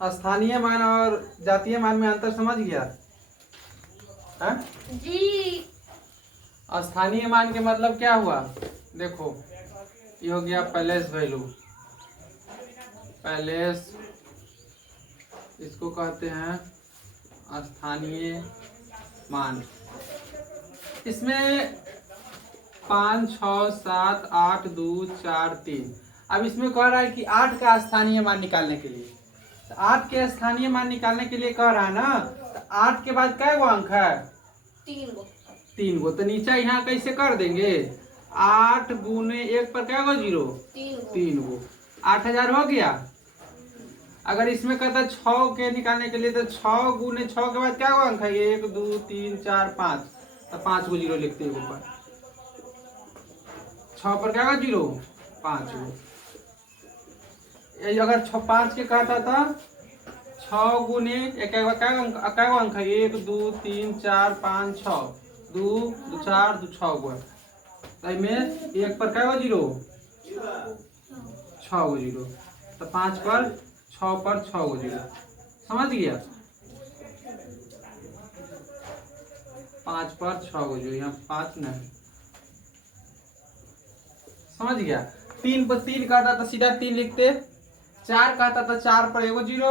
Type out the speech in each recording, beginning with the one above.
स्थानीय मान और जातीय मान में अंतर समझ गया है जी। स्थानीय मान के मतलब क्या हुआ, देखो ये हो गया पैलेस वैल्यू। पैलेस इसको कहते हैं स्थानीय मान। इसमें 5 6 7 8 2 4 3। अब इसमें कह रहा है कि 8 का स्थानीय मान निकालने के लिए, तो 8 के स्थानीय मान निकालने के लिए कह रहा है ना, तो 8 के बाद कै गो अंक है, 3 गो। तो नीचे यहाँ कैसे कर देंगे, 8 गुने 1 पर कै गो जीरो, 3 गो। 8000 हो गया। अगर इसमें कहता 6 के निकालने के लिए, तो 6 गुने 6 के बाद क्या गो अंक है, 1 2 3 4 5, तो 5 गो जीरो लिखते हैं ऊपर। 6 पर क्या गो जीरो, 5 गो। अगर 5 के कहता था 6 गुने क्या गो अंक है, 1 2 3 4 5 6, 2 2 4 2 6 गो है। में 1 पर क्या गो जीरो, 6 गो जीरो। तो 5 पर 6 पर 6 गो जीरो। समझ गया, 5 पर 6 गो जीरो, यहाँ 5 नहीं। समझ गया। 3 पर 3 कहता था सीधा 3 लिखते। 4 कहता था 4 पर 1 गो जीरो।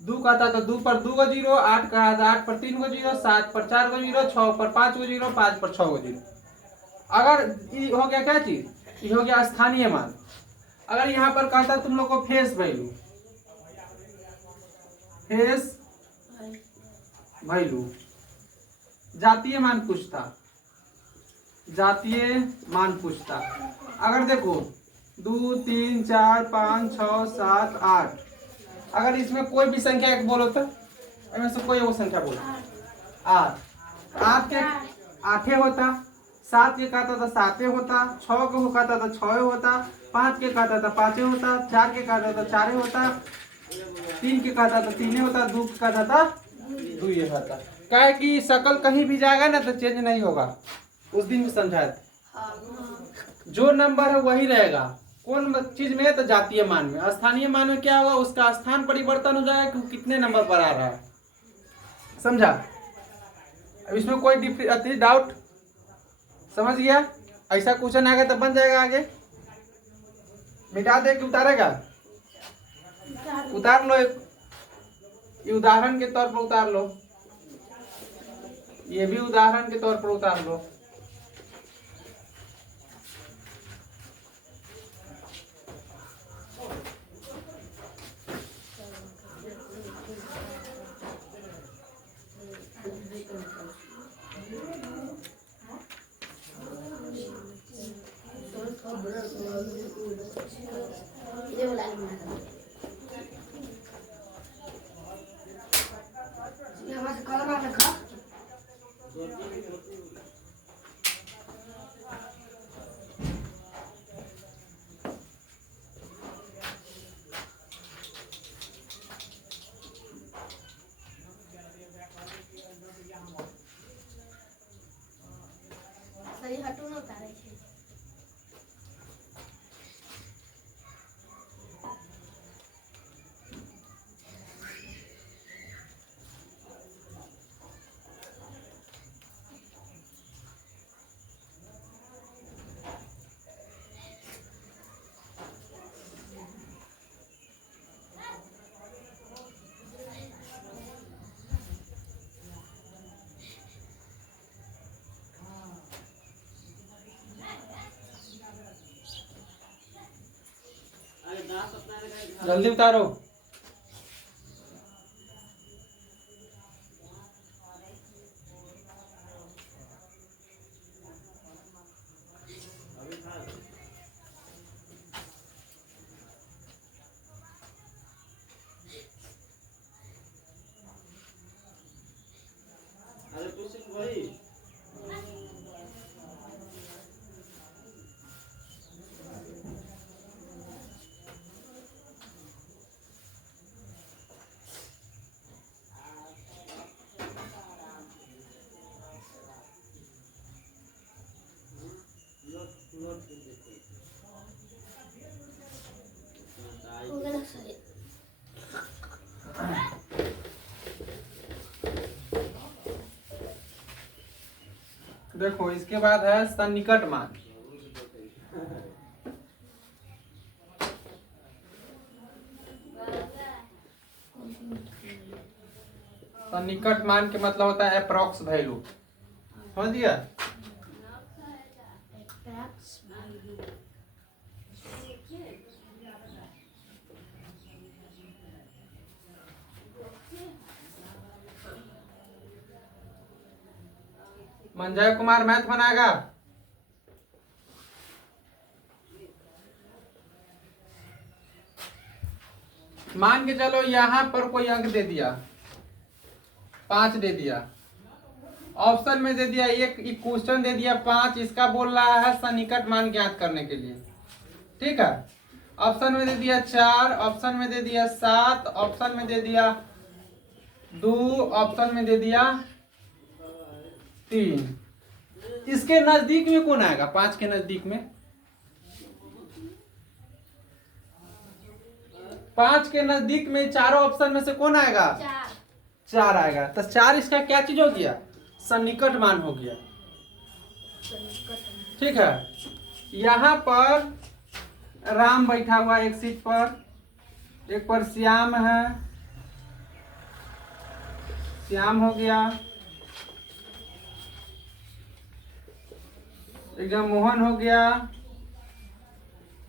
2 कहता था 2 पर 2 गो जीरो। 8 कहा था 8 पर 3 गो जीरो। 7 पर 4 गो जीरो। 6 पर 5 गो जीरो। 5 पर 6 गो जीरो। अगर ये हो गया क्या चीज, ये हो गया स्थानीय मान। अगर यहाँ पर कहता तुम लोग को फेस वैल्यू, फेस वैल्यू जातीय मान पूछता, जातीय मान पूछता। अगर देखो 2 3 4 5 6 7 8, अगर इसमें कोई भी संख्या एक बोलो तो इनमें से कोई वो संख्या बोलो, 8। 8 के 8 होता। 7 के कहता था 7 होता। 6 के कहता था 6 होता। 5 के कहता था 5 होता। 4 के कहता था 4 होता। 3 के कहता था 3 होता। 2 के कहता था 2 होता। क्या है कि शकल कहीं भी जाएगा ना तो चेंज नहीं होगा। उस दिन भी समझाया था, जो नंबर है वही रहेगा। कौन चीज में, तो जातीय मान में। स्थानीय मान में क्या होगा, उसका स्थान परिवर्तन हो जाएगा कि कितने नंबर पर आ रहा है। समझा। अब इसमें कोई डाउट, समझ गया। ऐसा क्वेश्चन आएगा तो बन जाएगा आगे। मिटा दे कि उतारेगा, उतार लो। ये उदाहरण के तौर पर उतार लो, ये भी उदाहरण के तौर पर उतार लो। हटू ना उतारे छे। जल्दी उतारो। देखो इसके बाद है सन्निकट मान। सन्निकट मान के मतलब होता है अप्रॉक्स वैल्यू, समझ दिया। मंजय कुमार मैथ बनाएगा। मान के चलो यहां पर कोई अंक दे दिया 5 दे दिया, ऑप्शन में दे दिया एक क्वेश्चन दे दिया 5, इसका बोल रहा है सन्निकट मान ज्ञात करने के लिए, ठीक है। ऑप्शन में दे दिया 4, ऑप्शन में दे दिया 7, ऑप्शन में दे दिया 2, ऑप्शन में दे दिया 3। इसके नजदीक में कौन आएगा? 5 के नजदीक में 5 के नजदीक में चारों ऑप्शन में से कौन आएगा? 4 आएगा। तो 4 इसका क्या चीज हो गया? सन्निकट मान हो गया, ठीक है। यहाँ पर राम बैठा हुआ एक सीट पर, एक पर श्याम है, श्याम हो गया। एकदम मोहन हो गया,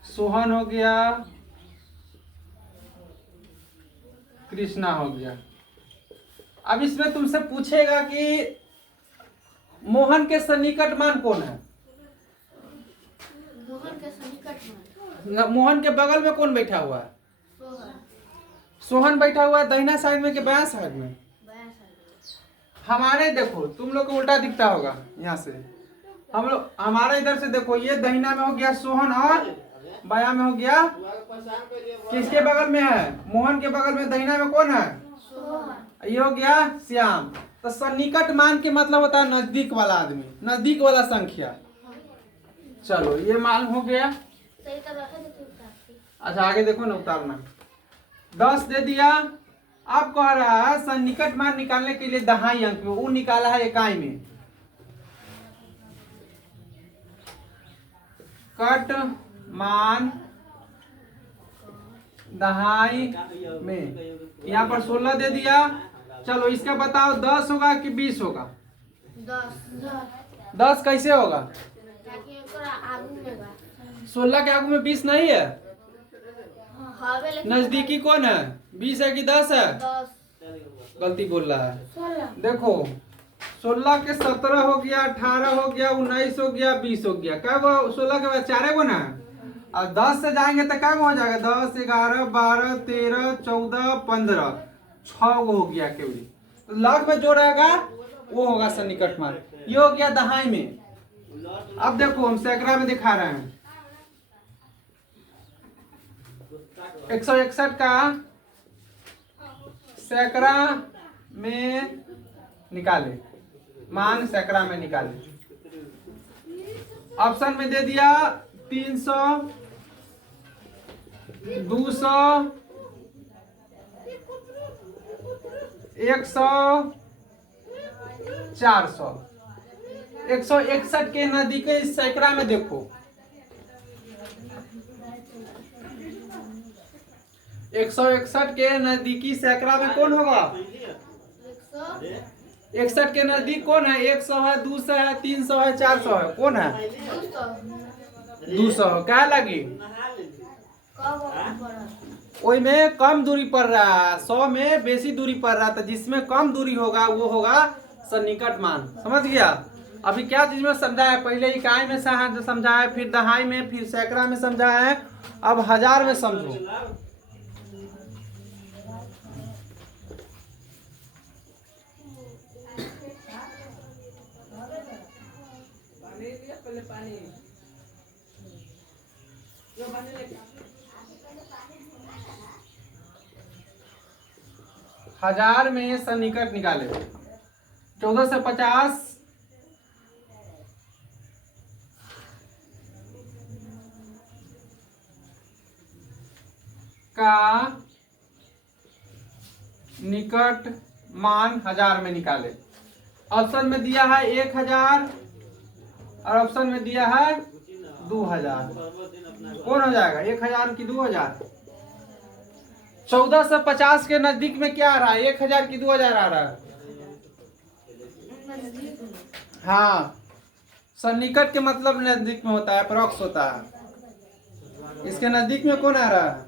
सोहन हो गया, कृष्णा हो गया। अब इसमें तुमसे पूछेगा कि मोहन के सन्निकट मान कौन है? मोहन के सन्निकट मान मोहन के बगल में कौन बैठा हुआ है? सोहन। सोहन बैठा हुआ है दाहिना साइड में कि बायां साइड में? बायां साइड। हमारे देखो तुम लोग को उल्टा दिखता होगा यहाँ से, हम लोग हमारे इधर से देखो, ये दाहिना में हो गया सोहन और बायां में हो गया, किसके बगल में है? मोहन के बगल में दाहिना में कौन है? सोहन। ये हो गया श्याम। तो सन्निकट मान के मतलब होता है नजदीक वाला आदमी, नजदीक वाला संख्या। चलो ये मालूम हो गया। सही तरह से देखो उतारती। अच्छा आगे देखो ना, उतारना। 10 दे दिया। अब कह रहा है सन्निकट मान निकालने के लिए दहाई अंक में, वो निकाला है इकाई में। कट मान दहाई में, यहाँ पर 16 दे दिया। चलो इसका बताओ 10 होगा कि 20 होगा? 10। 10 कैसे होगा? ताकि ओकरा आगू में बा। 16 के आगू में 20 नहीं है। हवे लेकिन नजदीकी कौन है? 20 है कि 10 है? 10। गलती बोल रहा है। 16। देखो 16 के 17 हो गया, 18 हो गया, 19 हो गया, 20 हो गया। क्या वो 16 के बाद 4 गो ना? और 10 से जाएंगे तो क्या हो जाएगा? 10, 11, 12, 13, 14, 15, 6 गो हो गया केवल। तो लग में जो रहेगा वो होगा सन्निकट मान। ये हो गया दहाई में। अब देखो हम सैकड़ा में दिखा रहे हैं। 161 का सैकड़ा में निकाले, मान सैकड़ा में निकाले। ऑप्शन में दे दिया 300, 200, 100, 400। 161 के नजदीक इस सैकड़ा में देखो, 161 के नजदीकी सैकड़ा में कौन होगा? 61 के नजदीक कौन है? 100 है, 200 है, 300 है, 400 है, कौन है? 200। क्या लगी? ओई में कम दूरी पड़ रहा है, 100 में बेसी दूरी पड़ रहा था। जिसमें कम दूरी होगा वो होगा सन्निकट मान। समझ गया? अभी क्या चीज में समझाया? पहले इकाई में समझाया, फिर दहाई में, फिर सैकड़ा में समझाया है। अब हजार में समझो। हजार में सन्निकट निकाले। 14 से 50 का निकट मान हजार में निकाले। ऑप्शन में दिया है 1000, और ऑप्शन में दिया है 2000। कौन हो जाएगा 1000 की 2000? 1450 के नजदीक में क्या आ रहा है? 1000 की 2000 आ रहा है। हाँ, सन्निकट के मतलब नजदीक में होता है, अप्रॉक्स होता है। इसके नजदीक में कौन आ रहा है?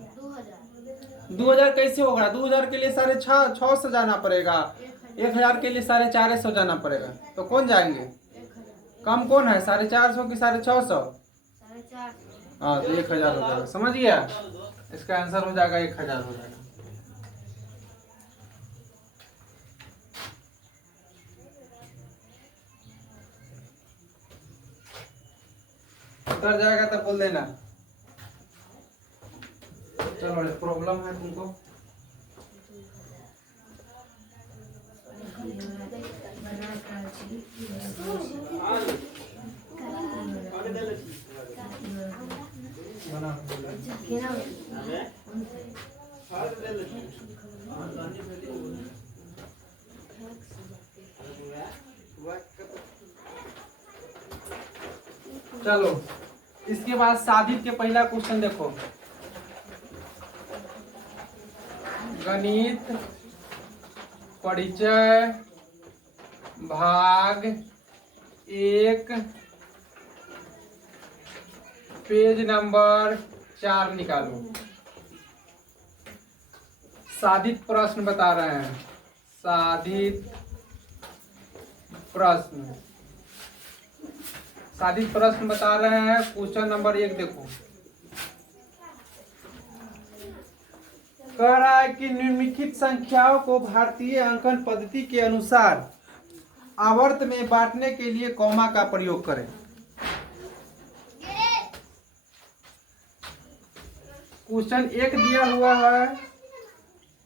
2000 कैसे होगा? 2000 के लिए 650 से जाना पड़ेगा, 1000 के लिए 450 जाना पड़ेगा। तो कौन जाएंगे? कम कौन है, 450 की 650? हाँ, तो 1000 हो जाएगा। समझ गया? इसका आंसर हो जाएगा 1000 हो जाएगा। उतर जाएगा तो बोल देना। चलो, प्रॉब्लम है तुमको। चलो, इसके बाद साधित के पहला क्वेश्चन देखो। गणित परिचय भाग 1 पेज नंबर 4 निकालो। साधित प्रश्न बता रहे हैं। साधित प्रश्न बता रहे हैं। क्वेश्चन नंबर 1 देखो। कह रहा है कि निम्नलिखित संख्याओं को भारतीय अंकन पद्धति के अनुसार आवर्त में बांटने के लिए कॉमा का प्रयोग करें। क्वेश्चन 1 दिया हुआ है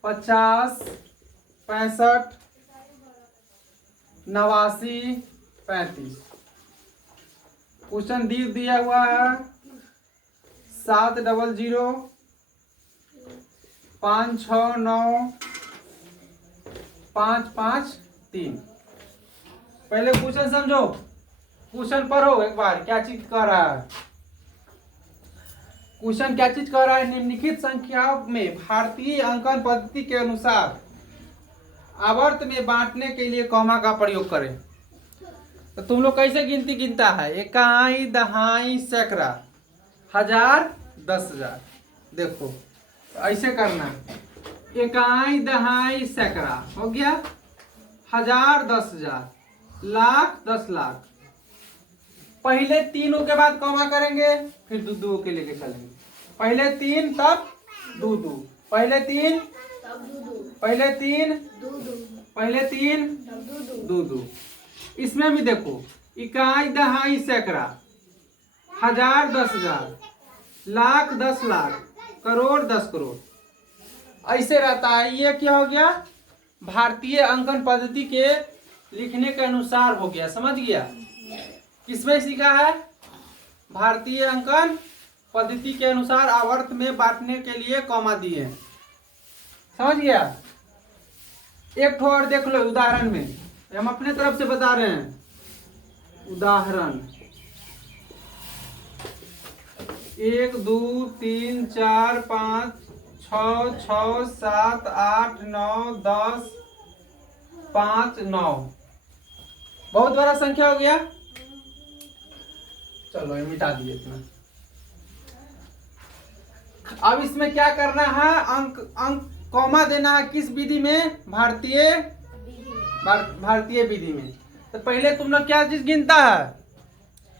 50, 65, 89, 35। क्वेश्चन दिया हुआ है 700, 569, 553। पहले क्वेश्चन समझो, क्वेश्चन पढ़ो एक बार। क्या चीज कह रहा है क्वेश्चन? क्या चीज कह रहा है? निम्नलिखित संख्याओं में भारतीय अंकन पद्धति के अनुसार आवर्त में बांटने के लिए कॉमा का प्रयोग करें। तो तुम लोग कैसे गिनती गिनता है? इकाई, दहाई, सैकड़ा, 1000, 10000। देखो, तो ऐसे करना। इकाई, दहाई, सैकड़ा हो गया, 1000, 10000, लाख, 10 लाख। पहले तीनों के बाद कॉमा करेंगे, फिर दो के लेके चलेंगे। पहले 3 तब 2, पहले 3, पहले 3, पहले 3, 2। इसमें भी देखो, इकाई, दहाई, सैकड़ा, 1000, 10000, लाख, 10 लाख, करोड़, 10 करोड़। ऐसे रहता है। ये क्या हो गया? भारतीय अंकन पद्धति के लिखने के अनुसार हो गया। समझ गया? किसमें सीखा है? भारतीय अंकन पद्धति के अनुसार आवर्त में बांटने के लिए कॉमा दिए। समझ गया? एक और देख लो उदाहरण में, हम अपने तरफ से बता रहे हैं। उदाहरण 1 2 3 4 5 6 6 7 8 9 10 5 9। बहुत बड़ा संख्या हो गया। चलो ये मिटा दिए इतना। अब इसमें क्या करना है? अंक कॉमा देना है। किस विधि में? भारतीय विधि में। तो पहले तुम लोग क्या चीज गिनता है?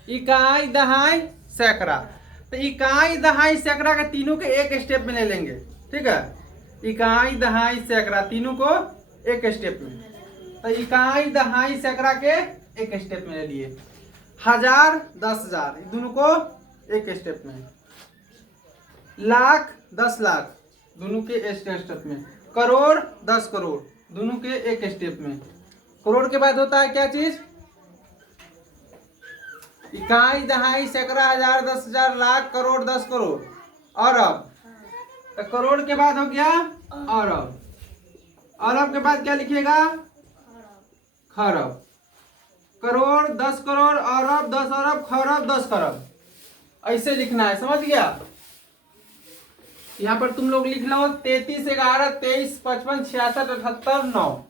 इकाई, दहाई, सैकड़ा। तो इकाई, दहाई, सैकड़ा के तीनों के एक स्टेप में ले लेंगे। ठीक है? इकाई, दहाई, सैकड़ा तीनों को एक स्टेप में। तो इकाई, दहाई, सैकड़ा के एक स्टेप में ले लिए। 1000, 10000 दोनों को एक स्टेप में। लाख, 10 लाख दोनों के एक स्टेप में। करोड़, 10 करोड़ दोनों के एक स्टेप में। करोड़ के बाद होता है क्या चीज? इकाई, दहाई, सैकड़ा, 1000, 10000, लाख, करोड़, 10 करोड़, अरब। तो करोड़ के बाद हो गया अरब। अरब के बाद क्या लिखिएगा? खरब। करोड़, 10 करोड़, अरब, 10 अरब, खरब, 10 खरब, ऐसे लिखना है। समझ गया? यहाँ पर तुम लोग लिख लो 33, 11, 23, 55, 66, 78, 9।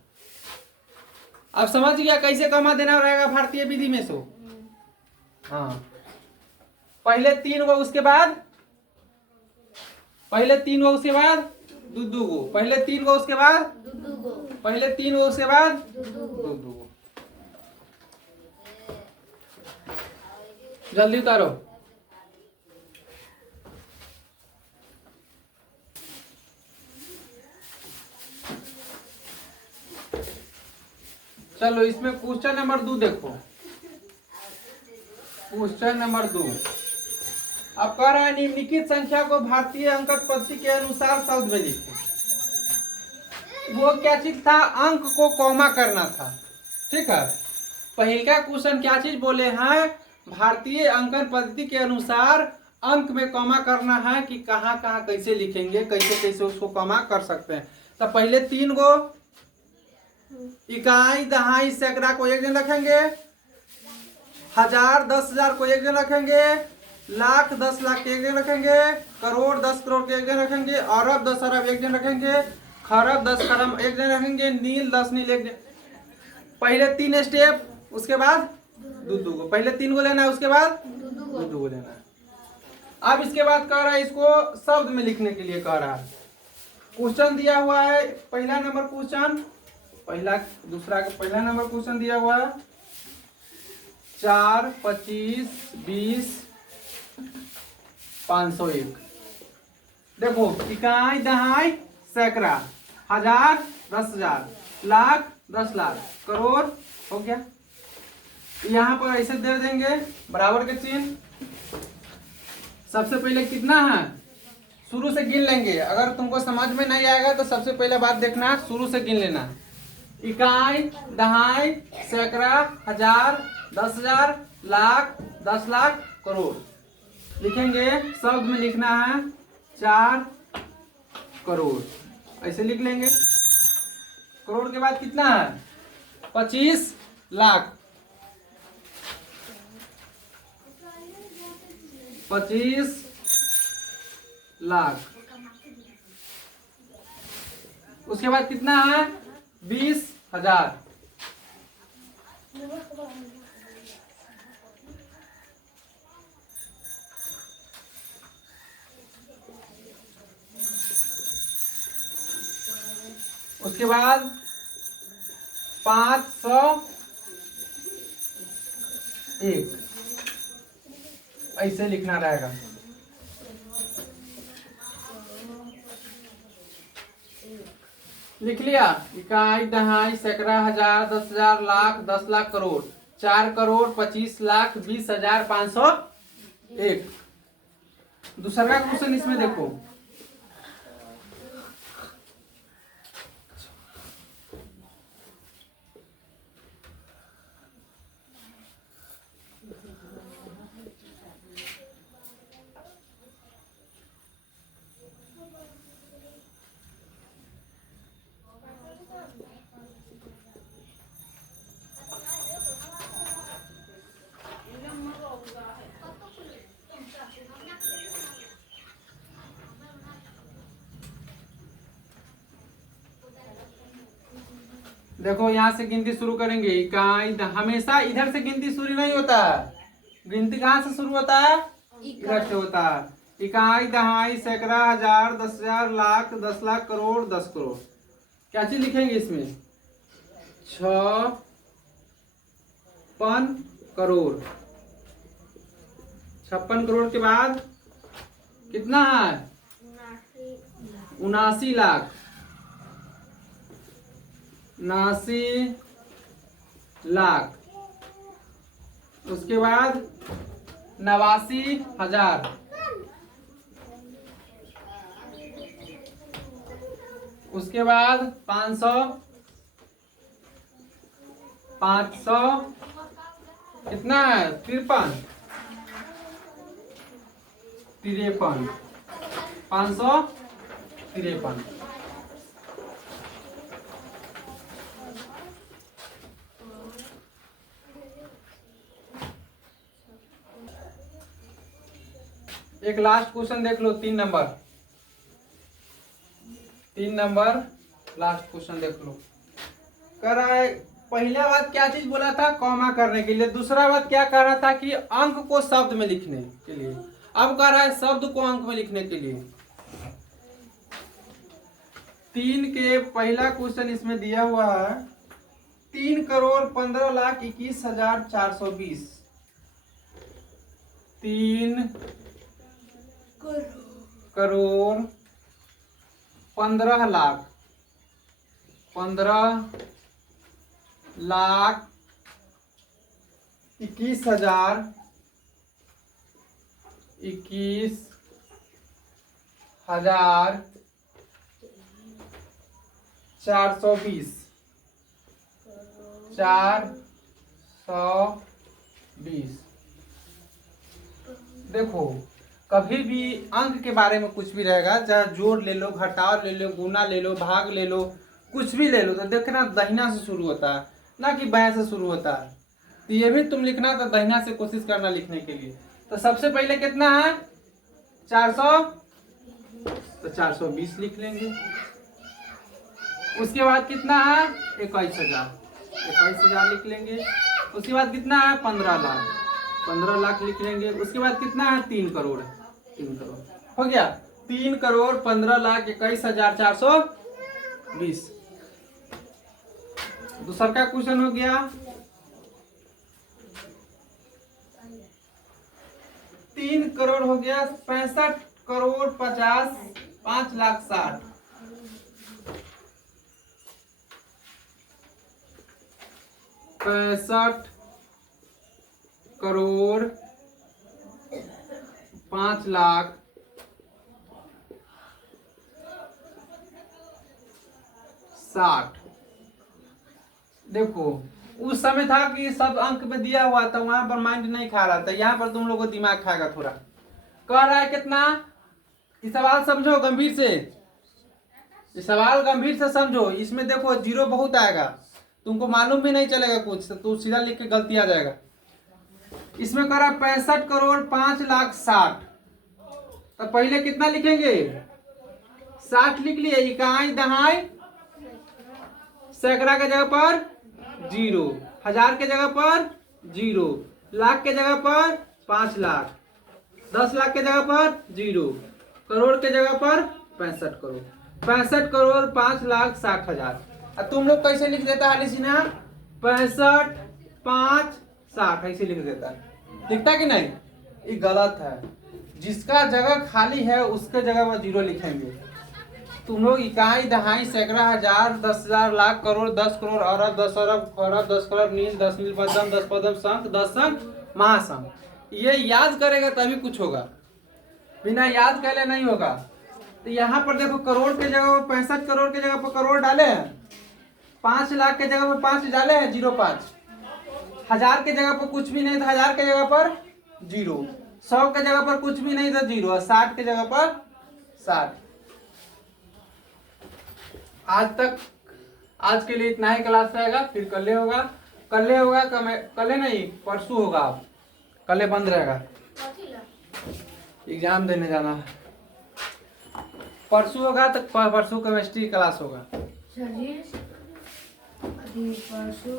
अब समझ गया कैसे कमा देना रहेगा भारतीय विधि में सो? हाँ, पहले 3 गो, उसके बाद पहले 3 गो, उसके बाद दू गो, पहले 3 गो, उसके बाद पहले 3 गो, उसके बाद दू गो। जल्दी उतारो। चलो इसमें क्वेश्चन नंबर 2 देखो। क्वेश्चन नंबर 2 अब कह रहा है निम्नलिखित संख्या को भारतीय अंक पद्धति के अनुसार शब्द में लिखो। वो क्या चीज था? अंक को कॉमा करना था। ठीक है, पहला क्वेश्चन क्या चीज बोले हैं? भारतीय अंकन पद्धति के अनुसार अंक में कॉमा करना है कि कहाँ कहाँ कैसे लिखेंगे, कैसे कैसे उसको कॉमा कर सकते हैं। तो पहले 3 गो इकाई, दहाई, सैकड़ा को एक दिन रखेंगे, 1000, 10,000 को एक दिन रखेंगे, लाख, 10 लाख के एक दिन रखेंगे, करोड़, 10 करोड़ के एक दिन रखेंगे, अरब, 10 अरब एक दिन रखेंगे, खरब, 10 खरब एक दिन रखेंगे, नील, 10 नील एक दिन। पहले 3 स्टेप, उसके बाद दू गो। पहले 3 गो लेना है, उसके बाद दू गो लेना है। अब इसके बाद कह रहा है इसको शब्द में लिखने के लिए कह रहा है। क्वेश्चन दिया हुआ है, पहला नंबर क्वेश्चन, पहला नंबर क्वेश्चन दिया हुआ है 4, 25, 20, 501। देखो इकाई, दहाई, सैकड़ा, 1000, 10,000, लाख, 10 लाख, करोड़, हो गया। यहाँ पर ऐसे दे देंगे बराबर के चिन्ह। सबसे पहले कितना है शुरू से गिन लेंगे। अगर तुमको समझ में नहीं आएगा तो सबसे पहले बात देखना, शुरू से गिन लेना। इकाई, दहाई, सैकड़ा, 1000, 10,000, लाख, 10 लाख, करोड़ लिखेंगे। शब्द में लिखना है 4 करोड़, ऐसे लिख लेंगे। करोड़ के बाद कितना है? 25 लाख, 25 लाख। उसके बाद कितना है? 20,000। उसके बाद 501, ऐसे लिखना रहेगा। लिख लिया? इकाई, दहाई, सैकड़ा, 1000, 10,000, लाख, 10 लाख, करोड़। 4 करोड़, 25 लाख, 20,501। दूसरा क्वेश्चन इसमें देखो, देखो यहाँ से गिनती शुरू करेंगे। इकाई, हमेशा इधर से गिनती शुरू नहीं होता है। गिनती कहाँ से शुरू होता है? इधर से होता है। इकाई, दहाई, सैकड़ा, 1000, 10,000, लाख, 10 लाख, करोड़, 10 करोड़। क्या चीज लिखेंगे इसमें? 56 करोड़। 56 करोड़ के बाद कितना है? 79 लाख, 79 लाख। उसके बाद 89,000। उसके बाद 500 कितना है? 53 553। एक लास्ट क्वेश्चन देख लो, 3 नंबर, 3 नंबर लास्ट क्वेश्चन देख लो। कह रहा है पहला बात क्या चीज बोला था, कॉमा करने के लिए। दूसरा बात क्या कह रहा था कि अंक को शब्द में लिखने के लिए। अब कह रहा है शब्द को अंक में लिखने के लिए। 3 के पहला क्वेश्चन इसमें दिया हुआ है 3,15,21,420। 3,15,00,000 15,21,000 21,420 420। देखो कभी भी अंक के बारे में कुछ भी रहेगा, चाहे जोड़ ले लो, घटाव ले लो, गुना ले लो, भाग ले लो, कुछ भी ले लो, तो देखना दहिना से शुरू होता है, ना कि बाएं से शुरू होता है। तो ये भी तुम लिखना तो दहिना से कोशिश करना लिखने के लिए। तो सबसे पहले कितना है 400, तो 420 लिख लेंगे। उसके बाद कितना है 21,000 लिख लेंगे। उसके बाद कितना है 15 लाख, 15 लाख लिख लेंगे। उसके बाद कितना है 3 करोड़, 3 करोड़ हो गया। 3,15,21,420। दूसरा का क्वेश्चन हो गया 3 करोड़ हो गया 65,50,05,60,। 65,05,60। देखो उस समय था कि सब अंक में दिया हुआ था, वहां पर माइंड नहीं खा रहा था, यहाँ पर तुम लोगों को दिमाग खाएगा थोड़ा। कह रहा है कितना, इस सवाल समझो गंभीर से, इस सवाल गंभीर से समझो। इसमें देखो जीरो बहुत आएगा, तुमको मालूम भी नहीं चलेगा कुछ, तो तू सीधा लिख के गलती आ जाएगा। इसमें कह रहा 65,05,60,। तो पहले कितना लिखेंगे 60 लिख लिए, इकाई दहाई सैकड़ा के जगह पर 0, 1000 के जगह पर 0, लाख के जगह पर 5 लाख, 10 लाख के जगह पर 0, करोड़ के जगह पर 65 करोड़, 65,05,60,000। और तुम लोग कैसे लिख देता है सिन्हा 65,5,60 ऐसे लिख देता है, दिखता कि नहीं? ये गलत है। जिसका जगह खाली है उसके जगह पर 0 लिखेंगे। तुम लोग इकाई दहाई सैकड़ा हजार 10,000 लाख करोड़ 10 करोड़ अरब 10 अरब खरब 10 खरब नील 10 नील पदम 10 पदम शंख 10 शंख महाशंख, ये याद करेगा तभी कुछ होगा, बिना याद करे नहीं होगा। तो यहाँ पर देखो करोड़ के जगह पर 65 करोड़ के जगह पर करोड़ डाले हैं, 5 लाख के जगह पर 5 डाले हैं 05, 1000 के जगह पर कुछ भी नहीं था 1000 के जगह पर 0, 100 के जगह पर कुछ भी नहीं था 0, और 60 के जगह पर 60। आज के लिए इतना ही क्लास रहेगा, फिर कल होगा, कल नहीं परसों होगा। आप कल बंद रहेगा, एग्जाम देने जाना है। परसों होगा तो परसों केमिस्ट्री क्लास होगा। सर जी परसों